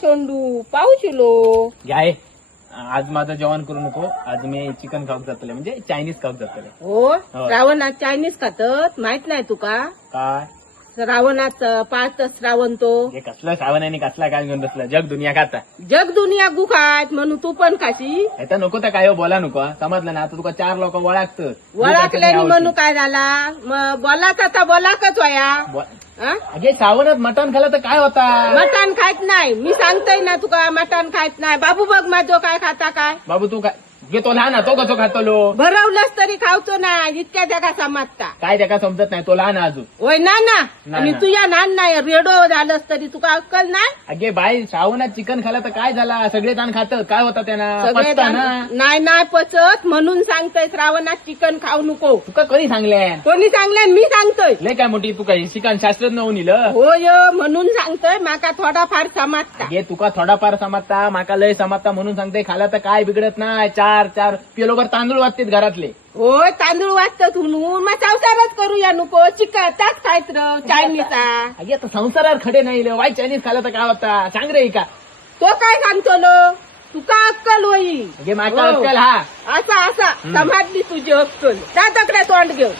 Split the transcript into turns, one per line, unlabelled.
शोंडू पावशिलो
घ्याय आज माझं जेवण करू नको. आज मी चिकन खाऊक जातले म्हणजे चायनीज खाऊक जातले
हो?
हो.
श्रावणात चायनीज खातात? माहीत नाही तुका?
काय?
श्रावणात पाच श्रावण तो.
हे कसलं सावन आणि कसला काय घेऊन बसलं? जग दुनिया खाता
जग दुनिया गुखात म्हणून तू पण खाशी.
आता नको तर काय हो, बोला नको. समजलं ना? आता तुका चार लोक ओळखत
वळखल्याने म्हणून काय झाला? मग बोलाक आता बोलाकच वया हा?
अगे सावनात मटण खाल्लं तर काय होता?
मटण खायत नाही. मी सांगतोय ना तुका मटण खायत नाही. बाबू बघ माझं काय खाता काय.
बाबू तू काय घे तो लहान हा, तो कसो खातलो?
भरवलंच तरी खावतो ना इतक्या जगा समाजता
काय त्याका समजत नाही तो लहान हा अजून.
होय ना ना
ना,
आणि
ना.
तुझ्या नान नाही रेडो झालंस तरी तुका अक्कल नाही?
अगे बाई श्रावणात चिकन खाल्लं तर काय झाला? सगळे जण खात काय होता त्यांना?
सगळे
पचता ना?
जण- नाही नाही पचत म्हणून सांगतोय श्रावणात चिकन खाऊ नको.
तुका कधी सांगले
कोणी सांगले मी सांगतोय.
लय काय मोठी तू काय चिकन शास्त्रज्ञ होऊन इलं
होय म्हणून सांगतोय माका थोडाफार समाजता
अगे तुका थोडाफार समजता माका लय समजता म्हणून सांगते खाला तर काय बिघडत नाही चार चार किलोभर तांदूळ वाजतात घरातले.
होय तांदूळ वाजतात म्हणून. मग संसारच करूया नको. चिकन ताच खायच र चायनीचा
अगे आता संसारावर खडे नाही इलं. वाईट चायनीज खाला तर काय होता? सांग रे का?
तो काय सांगतो लो? तुका अक्कल होई.
अगे माका
हो.
अक्कल हा.
असा असा. समाजली तुझी अक्कल. त्या तकडे तोंड घेऊन.